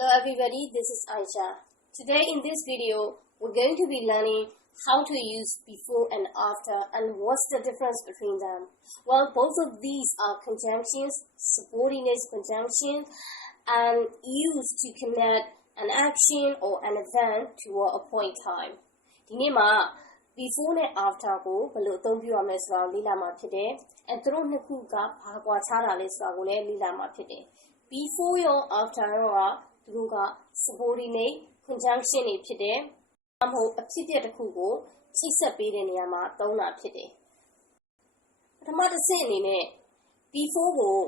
Hello everybody, this is Aisha. Today in this video, we're going to be learning how to use before and after and what's the difference between them. Well, both of these are conjunctions, subordinate conjunctions, and used to connect an action or an event to a point time. ဒီနေ့မှာ before နဲ့ after ကိုဘယ်လိုအသုံးပြုရမလဲဆိုတာကိုလေ့လာမှာဖြစ်တယ်။ and သူတို့နှစ်ခုကဘာကွာခြားတာလဲဆိုတာကိုလည်းလေ့လာမှာဖြစ်တယ်။ before ရော after ရောကသူတို့က subordinate conjunction တွေဖြစ်တယ်။မဟုတ်အဖြစ်အပျက်တစ်ခုကိုချိတ်ဆက်ပေးတဲ့နေရာမှာသုံးတာဖြစ်တယ်။ပထမတစ်ဆင့်အနေနဲ့ before ကို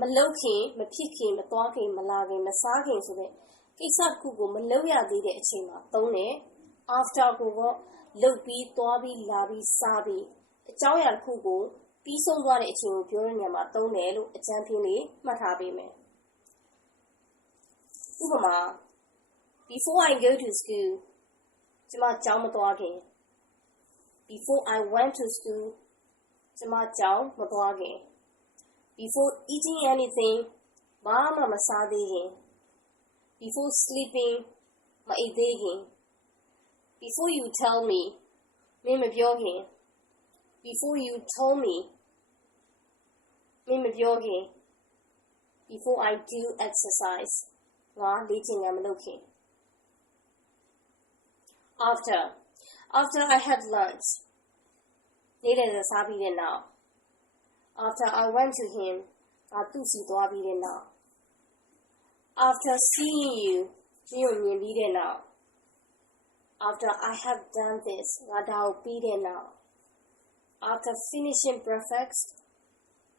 မလုပ်ခင်မဖြစ်ခင်မသွားခင်မလာခင်မစားခင်ဆိုတဲ့ကိစ္စတစ်ခုကိုမလုပ်ရသေးတဲ့အချိန်မှာသုံးတယ်။ after ကိုတော့လုပ်ပြီးသွားပြီးလာပြီးစားပြီးအကြောင်းအရာတစ်ခုကိုပြီးဆုံးသွားတဲ့အချိန်ကိုပြောတဲ့နေရာမှာသုံးတယ်လို့အကြမ်းဖျင်းလေးမှတ်ထားပေးမယ်။ဥပမာ before I go to school ကျွန်မကျောင်းမသွားခင် before I went to school ကျွန်မကျောင်းမသွားခင် before eating anything ဘာမှမစားသေးခင် before sleeping မအိပ်သေးခင် before you tell me မင်းမပြောခင် before you told me မင်းမပြောခင် before I do exercise ငါလေ့ကျင့်ခန်းမလုပ်ခင် after I had lunch နေ့လည်စာစားပြီးတဲ့နောက် after I went to him ငါသူ့စီသွားပြီးတဲ့နောက် after seeing you မင်းကိုမြင်ပြီးတဲ့နောက် after I have done this ငါဒါကိုပြီးတဲ့နောက် after finishing breakfast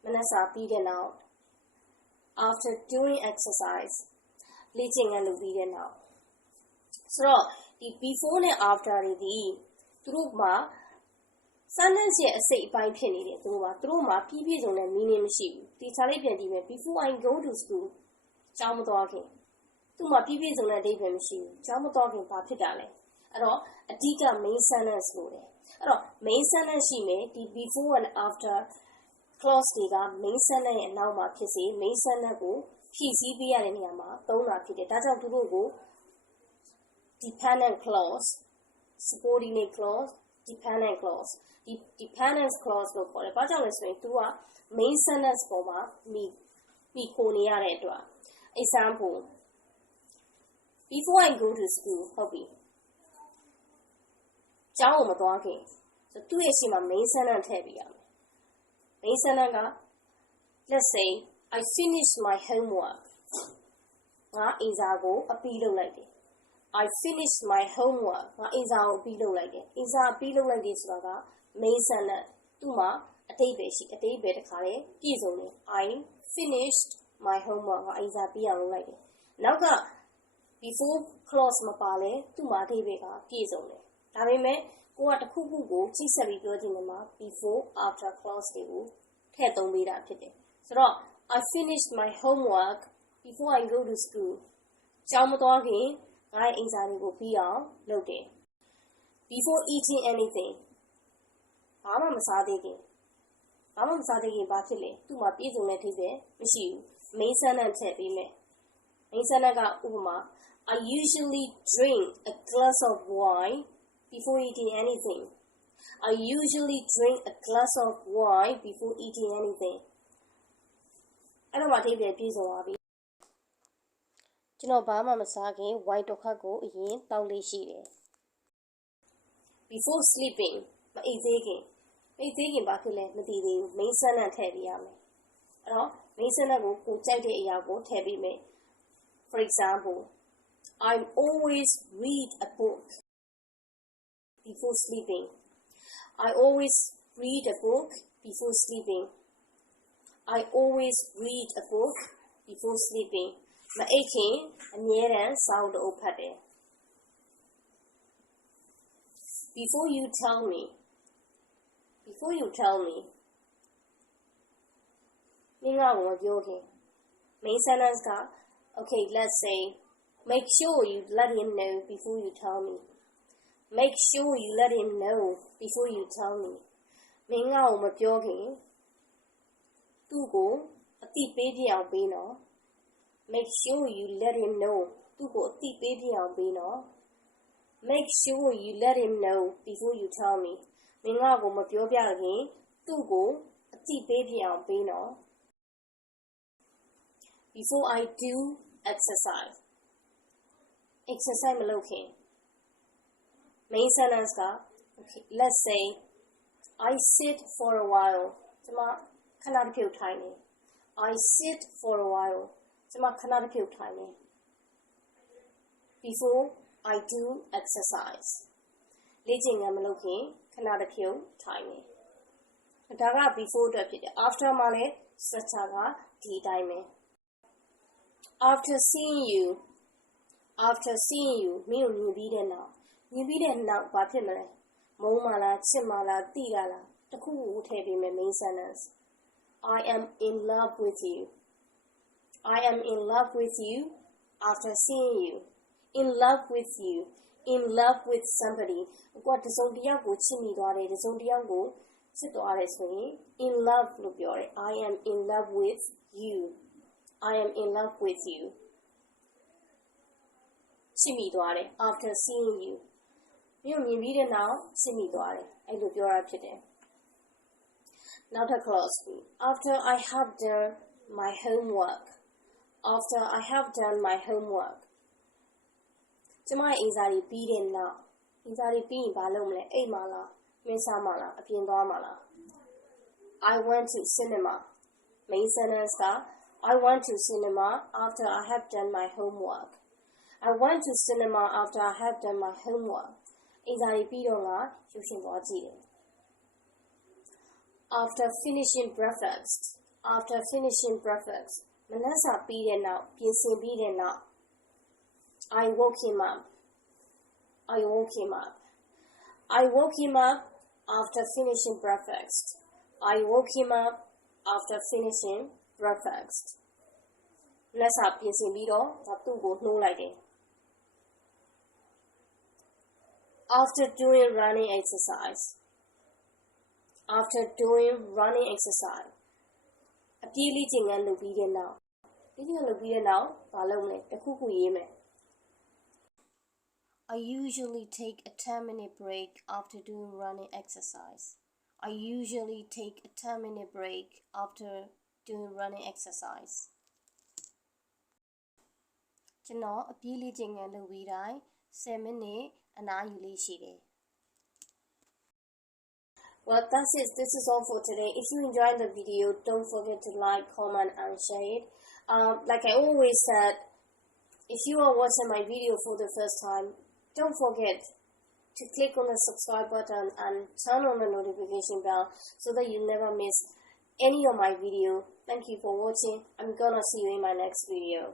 မနက်စာပြီးတဲ့နောက် after doing exercise လေ့ကျင့်ခန်းလုပ်ပြီးတဲ့နောက်ဆိုတော့ဒီ before နဲ့ after တွေဒီသူတို့မှာ sentence ရဲ့အစိတ်အပိုင်းဖြစ်နေတယ်သူတို့မှာပြည့်ပြည့်စုံတဲ့ meaning မရှိဘူးဒီခြားလေးပြန်ကြည့်မယ် before I go to school ကျောင်းမသွားခင်သူ့မှာပြည့်ပြည့်စုံတဲ့အဓိပ္ပာယ်မရှိဘူးကျောင်းမသွားခင်ဘာဖြစ်တာလဲအဲ့တော့အဓိက main sentence လို့တယ်အဲ့တော့ main sentence ရှိမယ်ဒီ before and after clause တွေက main sentence ရဲ့အနောက်မှာဖြစ်စေ main sentence ကိုဖြည့်ဆည်းပေးရတဲ့နေရာမှာသုံးတာဖြစ်တယ်ဒါကြောင့်သူတို့ကို dependent clause subordinate clause dependent clause ဒီ dependent clause လို့ခေါ်တယ်ဘာကြောင့်လဲဆိုရင်သူက main sentence ပေါ်မှာမိခိုနေရတဲ့အတွက် example before I go to school ဟုတ်ပြီကျောင်းကိုမသွားခင်ဆိုသူ့ရဲ့ရှေ့မှာ main sentence ထည့်ပေးရမယ် main sentence က let's say I finished my homework ငါအင်စာကိုအပြီးလုပ်လိုက်တယ် I finished my homework ငါအင်စာကိုအပြီးလုပ်လိုက်တယ်အင်စာအပြီးလုပ်လိုက်တယ်ဆိုတာက main sentence သူ့မှာအတိတ်ပဲရှိအတိတ်ပဲတစ်ခါလေပြည့်စုံတယ် I finished my homework ငါအင်စာပြီးအောင်လုပ်လိုက်တယ်နောက်က before clause မပါလဲသူ့မှာအတိတ်ပဲကပြည့်စုံတယ်ဒါပေမဲ့ကိုကတစ်ခုခုကိုချိတ်ဆက်ပြီးပြောခြင်းမှာ before after clause တွေကိုထည့်သုံးပေးတာဖြစ်တယ်ဆိုတော့ I finished my homework before I go to school ကျောင်းမသွားခင်ငါ့အင်စာတွေကိုပြီးအောင်လုပ်တယ် before eating anything ဘာမှမစားသေးခင်ဘာဖြစ်လဲသူ့မှာပြည့်စုံတဲ့အဓိပ္ပာယ်မရှိဘူး main sentence ထည့်ပေးမယ် main sentence ကဥပမာ I usually drink a glass of wine before eating anything I usually drink a glass of wine before eating anything အဲ့တော့မှအဓိပ္ပာယ်ပြည့်စုံသွားပြီကျွန်တော်ဘာမှမစားခင် wine တစ်ခွက်ကိုအရင်တောက်လေးရှိတယ် before sleeping မအိပ်သေးခင်ဘာဖြစ်လဲမသိသေးဘူး main sentence ထည့်ပေးရမယ်အဲ့တော့ main sentence ကိုကြိုက်တဲ့အရာကိုထည့်ပေးမယ် for example I always read a book before sleeping I always read a book before sleeping I always read a book before sleeping မအိပ်ခင်အမြဲတမ်းစာအုပ်တစ်အုပ်ဖတ်တယ် before you tell me မင်းငါ့ကိုမပြောခင် main sentence က okay let's say make sure you let him know before you tell me make sure you let him know before you tell me မင်းငါ့ကိုမပြောခင်သူ့ကိုအသိပေးပြအောင်ပေးနော် Make sure you let him know. သူ့ကိုအသိပေးပြအောင်ပေးနော် Make sure you let him know before you tell me. မင်းငါ့ကိုမပြောပြခင်သူ့ကိုအသိပေးပြအောင်ပေးနော် Before I do exercise. Exercise မလုပ်ခင် Main sentence က okay, let's say I sit for a while. ကျွန်မခဏတစ်ဖြုတ်ထိုင်နေ I sit for a while. ကျွန်မခဏတစ်ဖြုတ်ထိုင်နေ Before I do exercise. လေ့ကျင့်ခန်းမလုပ်ခင်ခဏတစ်ဖြုတ်ထိုင်နေဒါက before အတွက်ဖြစ်တယ် after မှာလည်း structure ကဒီအတိုင်းပဲ After seeing you မင်းကိုမြင်ပြီးတဲ့နောက်ဘာဖြစ်မလဲမုန်းမလားချစ်မလားတိရလားတစ်ခုခုထည့်ပေးမယ် main sentence I am in love with you I am in love with you after seeing you in love with you in love with somebody ကိုတစုံတစ်ယောက်ကိုချစ်မိသွားတယ်တစုံတစ်ယောက်ကိုချစ်သွားတယ်ဆိုရင် in love လို့ပြောတယ် I am in love with you I am in love with you ချစ်မိသွားတယ် after seeing you မြင်ပြီးတဲ့နောက်ချစ်မိသွားတယ်အဲ့လိုပြောတာဖြစ်တယ်နောက်တစ် clause after I have done my homework ကျမအင်စာတွေပြီးတဲ့နောက်အင်စာတွေပြီးရင်ဘာလုပ်မလဲအိမ်မှာလားမင်းစားမှာလားအပြင်သွားမှာလား I went to cinema main sentence က I went to cinema after I have done my homework I went to cinema after I have done my homework အင်စာတွေပြီးတော့ငါရုပ်ရှင်သွားကြည့်တယ် After finishing breakfast မနက်စာပြီးတဲ့နောက်ပြင်ဆင်ပြီးတဲ့နောက်I woke him up after finishing breakfast. Let's haveပြင်ဆင်ပြီးတော့သူ့ကိုနှိုးလိုက်တယ် After doing running exercise. အပြေးလေ့ကျင့်ခန်းလုပ်ပြီးတဲ့နောက်ဘာလုပ်မလဲတစ်ခုခုရေးမယ်I usually take a 10-minute break after doing running exercise. ကျွန်တော်အပြေးလေ့ကျင့်ခန်းလုပ်ပြီးတိုင်း10 မိနစ်အနားယူလေးရှိတယ် Well, that's it. This is all for today. If you enjoyed the video, don't forget to like, comment, and share it. Like I always said, if you are watching my video for the first time, don't forget to click on the subscribe button and turn on the notification bell so that you never miss any of my video. Thank you for watching. I'm gonna see you in my next video.